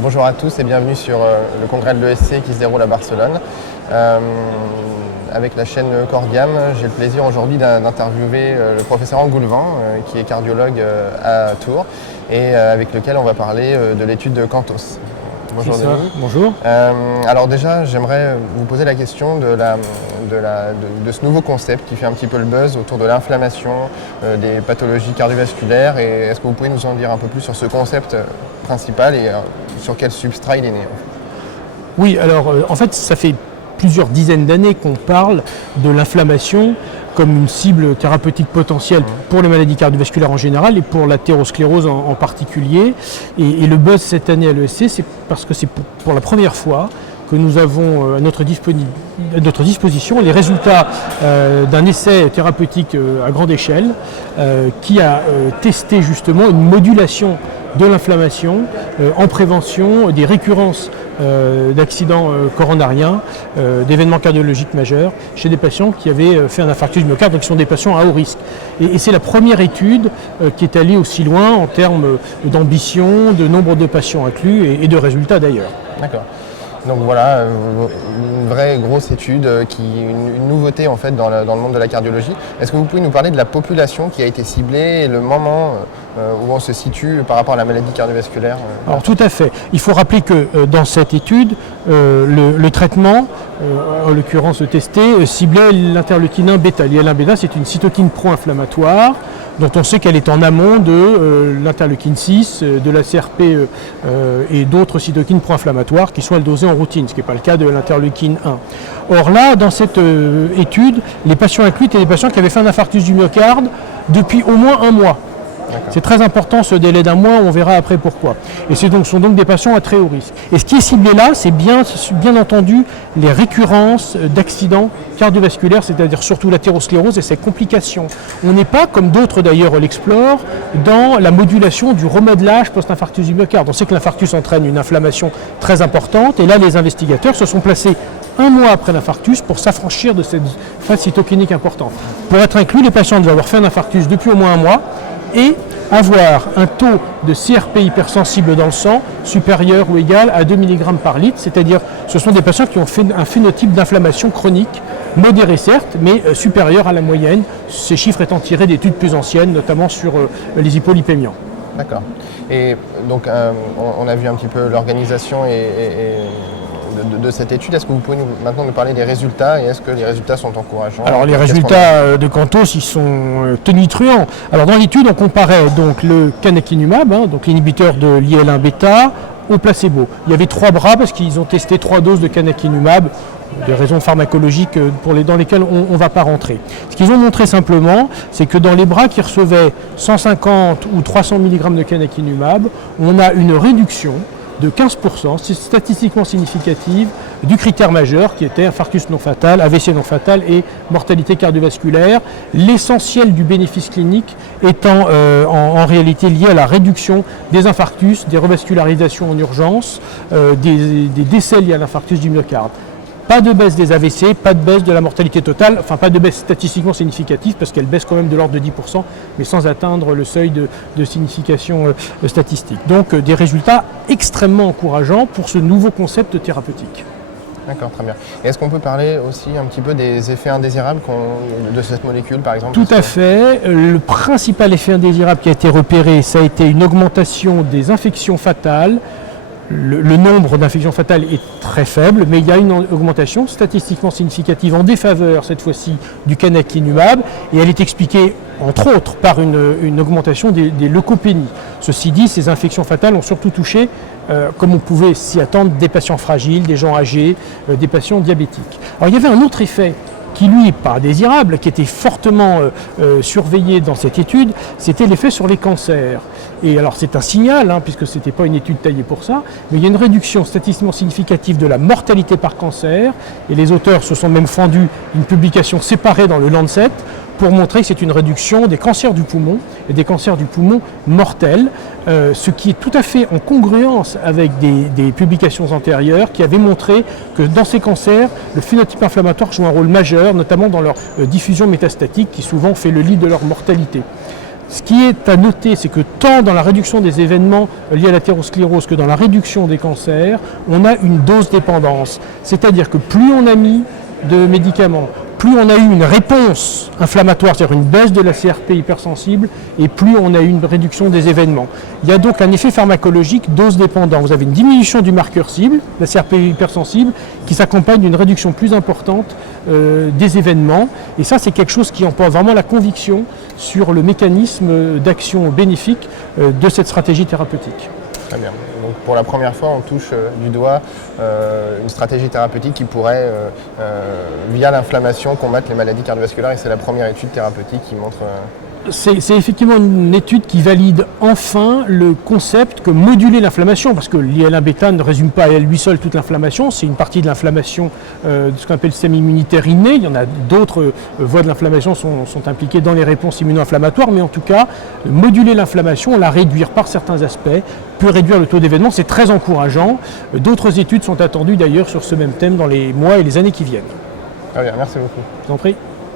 Bonjour à tous et bienvenue sur le congrès de l'ESC qui se déroule à Barcelone. Avec la chaîne Cordiam, j'ai le plaisir aujourd'hui d'interviewer le professeur Engoulevent, qui est cardiologue à Tours et avec lequel on va parler de l'étude de CANTOS. Bonjour Denis. Bonjour. Alors déjà, j'aimerais vous poser la question de ce nouveau concept qui fait un petit peu le buzz autour de l'inflammation, des pathologies cardiovasculaires. Et est-ce que vous pouvez nous en dire un peu plus sur ce concept principal et sur quel substrat il est né? Oui, alors en fait, ça fait plusieurs dizaines d'années qu'on parle de l'inflammation comme une cible thérapeutique potentielle pour les maladies cardiovasculaires en général et pour l'athérosclérose en particulier. Et le buzz cette année à l'ESC, c'est parce que c'est pour la première fois que nous avons à notre disposition les résultats d'un essai thérapeutique à grande échelle qui a testé justement une modulation de l'inflammation en prévention des récurrences d'accidents coronariens, d'événements cardiologiques majeurs chez des patients qui avaient fait un infarctus du myocarde, donc qui sont des patients à haut risque. Et c'est la première étude qui est allée aussi loin en termes d'ambition, de nombre de patients inclus et de résultats d'ailleurs. D'accord. Donc voilà, une vraie grosse étude, une nouveauté en fait dans le monde de la cardiologie. Est-ce que vous pouvez nous parler de la population qui a été ciblée et le moment où on se situe par rapport à la maladie cardiovasculaire? Alors tout à fait. Il faut rappeler que dans cette étude, le traitement, en l'occurrence testé, ciblait l'interleukine 1 bêta. L'IL-1 bêta, c'est une cytokine pro-inflammatoire dont on sait qu'elle est en amont de l'interleukine 6, de la CRP et d'autres cytokines pro-inflammatoires qui sont elles dosées en routine, ce qui n'est pas le cas de l'interleukine 1. Or là, dans cette étude, les patients inclus étaient des patients qui avaient fait un infarctus du myocarde depuis au moins un mois. C'est très important ce délai d'un mois, on verra après pourquoi. Et ce sont donc des patients à très haut risque. Et ce qui est ciblé là, c'est bien entendu les récurrences d'accidents cardiovasculaires, c'est-à-dire surtout l'athérosclérose et ses complications. On n'est pas, comme d'autres d'ailleurs l'explorent, dans la modulation du remodelage post-infarctus du myocarde. On sait que l'infarctus entraîne une inflammation très importante et là les investigateurs se sont placés un mois après l'infarctus pour s'affranchir de cette phase cytokinique importante. Pour être inclus, les patients doivent avoir fait un infarctus depuis au moins un mois et avoir un taux de CRP hypersensible dans le sang supérieur ou égal à 2 mg par litre, c'est-à-dire ce sont des patients qui ont fait un phénotype d'inflammation chronique, modéré certes, mais supérieur à la moyenne, ces chiffres étant tirés d'études plus anciennes, notamment sur les hypolipémiants. D'accord. Et donc on a vu un petit peu l'organisation de cette étude. Est-ce que vous pouvez maintenant nous parler des résultats et est-ce que les résultats sont encourageants? Alors les résultats de CANTOS, ils sont tonitruants. Alors dans l'étude, on comparait donc le canakinumab, donc l'inhibiteur de l'IL-1 bêta, au placebo. Il y avait 3 bras parce qu'ils ont testé 3 doses de canakinumab, des raisons pharmacologiques dans lesquelles on ne va pas rentrer. Ce qu'ils ont montré simplement, c'est que dans les bras qui recevaient 150 ou 300 mg de canakinumab, on a une réduction de 15%, c'est statistiquement significative, du critère majeur qui était infarctus non fatal, AVC non fatal et mortalité cardiovasculaire. L'essentiel du bénéfice clinique étant en réalité lié à la réduction des infarctus, des revascularisations en urgence, des décès liés à l'infarctus du myocarde. Pas de baisse des AVC, pas de baisse de la mortalité totale, enfin pas de baisse statistiquement significative parce qu'elle baisse quand même de l'ordre de 10%, mais sans atteindre le seuil de signification statistique. Donc des résultats extrêmement encourageants pour ce nouveau concept thérapeutique. D'accord, très bien. Et est-ce qu'on peut parler aussi un petit peu des effets indésirables de cette molécule, par exemple? Tout à fait. Le principal effet indésirable qui a été repéré, ça a été une augmentation des infections fatales. Le nombre d'infections fatales est très faible, mais il y a une augmentation statistiquement significative en défaveur, cette fois-ci, du canakinumab, et elle est expliquée, entre autres, par une augmentation des leucopénies. Ceci dit, ces infections fatales ont surtout touché, comme on pouvait s'y attendre, des patients fragiles, des gens âgés, des patients diabétiques. Alors il y avait un autre effet qui lui n'est pas désirable, qui était fortement surveillé dans cette étude, c'était l'effet sur les cancers. Et alors c'est un signal, puisque ce n'était pas une étude taillée pour ça, mais il y a une réduction statistiquement significative de la mortalité par cancer, et les auteurs se sont même fendus une publication séparée dans le Lancet pour montrer que c'est une réduction des cancers du poumon et des cancers du poumon mortels, ce qui est tout à fait en congruence avec des publications antérieures qui avaient montré que dans ces cancers, le phénotype inflammatoire joue un rôle majeur, notamment dans leur diffusion métastatique qui souvent fait le lit de leur mortalité. Ce qui est à noter, c'est que tant dans la réduction des événements liés à l'athérosclérose que dans la réduction des cancers, on a une dose dépendance. C'est-à-dire que plus on a mis de médicaments, plus on a eu une réponse inflammatoire, c'est-à-dire une baisse de la CRP hypersensible, et plus on a eu une réduction des événements. Il y a donc un effet pharmacologique dose dépendant. Vous avez une diminution du marqueur cible, la CRP hypersensible, qui s'accompagne d'une réduction plus importante des événements. Et ça, c'est quelque chose qui emporte vraiment la conviction sur le mécanisme d'action bénéfique de cette stratégie thérapeutique. Très bien. Donc pour la première fois, on touche du doigt une stratégie thérapeutique qui pourrait, via l'inflammation, combattre les maladies cardiovasculaires, et c'est la première étude thérapeutique qui montre... C'est effectivement une étude qui valide enfin le concept que moduler l'inflammation, parce que l'IL-1β ne résume pas à lui seul toute l'inflammation, c'est une partie de l'inflammation de ce qu'on appelle le système immunitaire inné. Il y en a d'autres voies de l'inflammation sont impliquées dans les réponses immuno-inflammatoires, mais en tout cas, moduler l'inflammation, la réduire par certains aspects, peut réduire le taux d'événements, c'est très encourageant. D'autres études sont attendues d'ailleurs sur ce même thème dans les mois et les années qui viennent. Très bien, merci beaucoup. Je vous en prie.